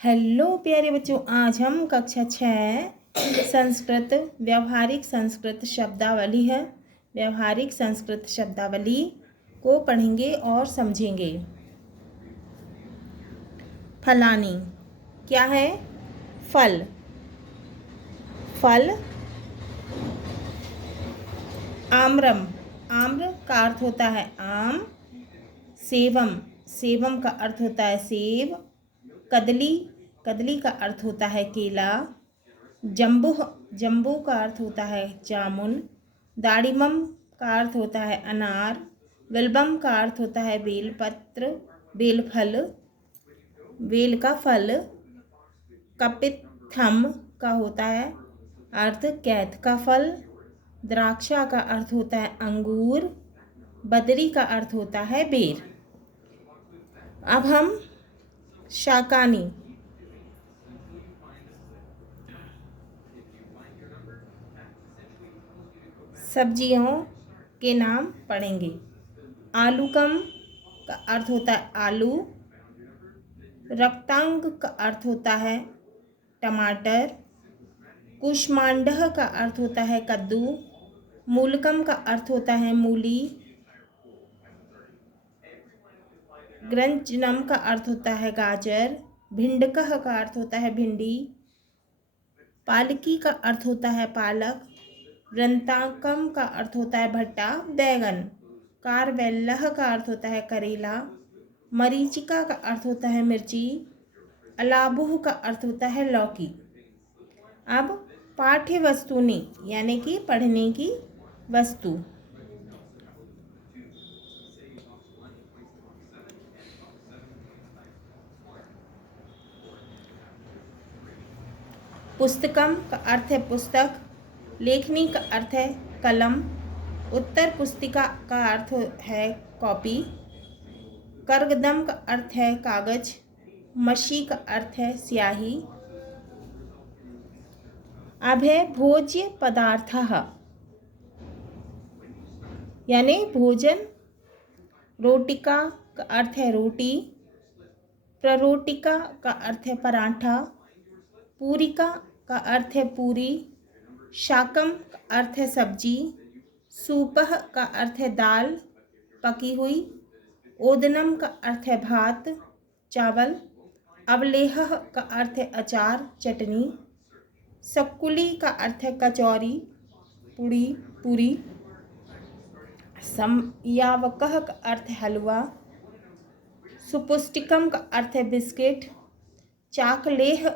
Hello प्यारे बच्चों, आज हम कक्षा 6 संस्कृत व्यावहारिक संस्कृत शब्दावली है। व्यावहारिक संस्कृत शब्दावली को पढ़ेंगे और समझेंगे। फलानी क्या है? फल। फल। आम्रम, आम्र का अर्थ होता है आम। सेवम, सेवम का अर्थ होता है सेब। कदली, कदली का अर्थ होता है केला। जम्बू, जम्बू का अर्थ होता है जामुन। दाड़िमम का अर्थ होता है अनार। विल्बम का अर्थ होता है बेलपत्र, बेलफल, बेल का फल। कपित्थम का होता है अर्थ कैथ का फल। द्राक्षा का अर्थ होता है अंगूर। बदरी का अर्थ होता है बेर। अब हम शाकानी, सब्जियों के नाम पढ़ेंगे। आलूकम का अर्थ होता है आलू। रक्तांग का अर्थ होता है टमाटर। कुष्मांडह का अर्थ होता है कद्दू। मूलकम का अर्थ होता है मूली। ग्रंजनम का अर्थ होता है गाजर। भिंडकह का अर्थ होता है भिंडी। पालकी का अर्थ होता है पालक। वृंताकम का अर्थ होता है भट्टा, बैगन। कारवेल्लह का अर्थ होता है करेला। मरीचिका का अर्थ होता है मिर्ची। अलाबुह का अर्थ होता है लौकी। अब पाठ्य वस्तुनि यानी कि पढ़ने की वस्तु। पुस्तकम का अर्थ है पुस्तक। लेखनी का अर्थ है कलम। उत्तर पुस्तिका का अर्थ है कॉपी। करगदम का अर्थ है कागज। मशी का अर्थ है स्याही। अब है भोज्य पदार्थ यानी भोजन। रोटिका का अर्थ है रोटी। प्ररोटिका का अर्थ है पराठा। पूरिका का अर्थ है पूरी। शाकम का अर्थ है सब्जी। सूपह का अर्थ है दाल पकी हुई। ओदनम का अर्थ है भात चावल। अवलेह का अर्थ है अचार चटनी। सक्कुली का अर्थ है कचौरी पूड़ी पूरी। समयावकह का अर्थ है हलवा। सुपुष्टिकम का अर्थ है बिस्किट। चाकलेह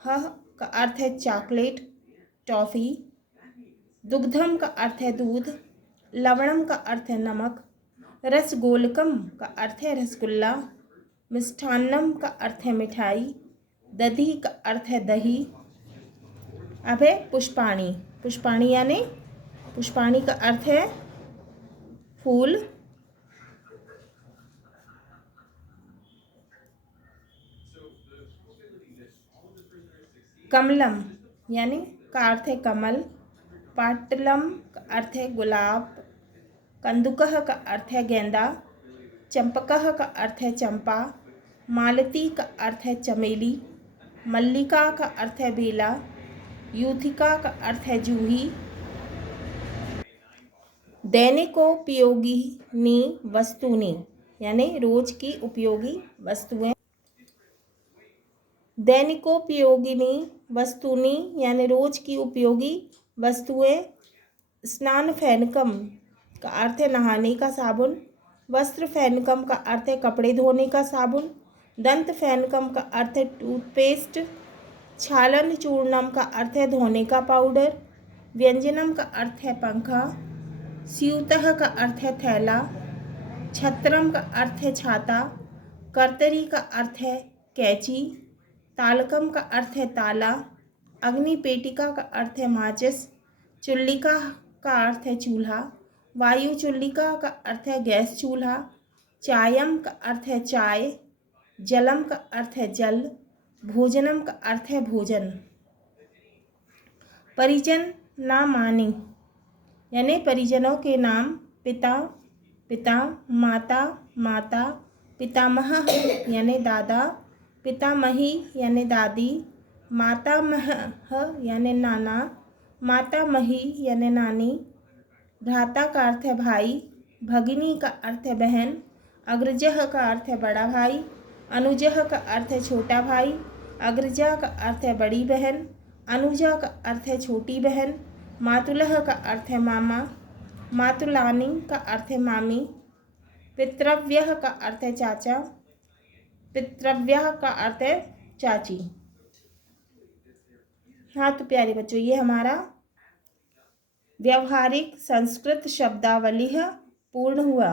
का अर्थ है चॉकलेट टॉफ़ी। दुग्धम का अर्थ है दूध। लवणम का अर्थ है नमक। रसगोलकम का अर्थ है रसगुल्ला। मिष्ठान्नम का अर्थ है मिठाई। दधी का अर्थ है दही। अब है पुष्पाणी। पुष्पाणी यानी पुष्पाणी का अर्थ है फूल। कमलम यानी का अर्थ है कमल। पाटलम का अर्थ है गुलाब। कंदुकह का अर्थ है गेंदा। चंपकह का अर्थ है चंपा। मालती का अर्थ है चमेली। मल्लिका का अर्थ है बेला। यूथिका का अर्थ है जूही। दैनिकोपयोगिनी वस्तुनि यानी रोज की उपयोगी वस्तुएं। दैनिकोपयोगिनी वस्तुनि यानी रोज की उपयोगी वस्तुएं। स्नान फेनकम का अर्थ है नहाने का साबुन। वस्त्र फेनकम का अर्थ है कपड़े धोने का साबुन। दंत फेनकम का अर्थ है टूथपेस्ट। छालन चूर्णम का अर्थ है धोने का पाउडर। व्यंजनम का अर्थ है पंखा। स्यूतः का अर्थ है थैला। छत्रम का अर्थ है छाता। कर्तरी का अर्थ है कैंची। तालकम का अर्थ है ताला। अग्निपेटिका का अर्थ है माचिस। चुल्लिका का अर्थ है चूल्हा। वायु चुल्लिका का अर्थ है गैस चूल्हा। चायम का अर्थ है चाय। जलम का अर्थ है जल। भोजनम का अर्थ है भोजन। परिजन नामानि यानी परिजनों के नाम। पिता पिता। माता माता। पितामह यानी दादा। पितामही यानी दादी, मातामह यानी नाना, मातामही यानी नानी, भ्राता का अर्थ है भाई, भगिनी का अर्थ है बहन, अग्रजः का अर्थ है बड़ा भाई, अनुजः का अर्थ है छोटा भाई, अग्रजा का अर्थ है बड़ी बहन, अनुजा का अर्थ है छोटी बहन, मातुलः का अर्थ है मामा, मातुलानी का अर्थ है मामी, पितृव्यः का अर्थ है चाचा, पितृव्यः का अर्थ है चाची। हाँ तो प्यारे बच्चों, ये हमारा व्यवहारिक संस्कृत शब्दावली पूर्ण हुआ।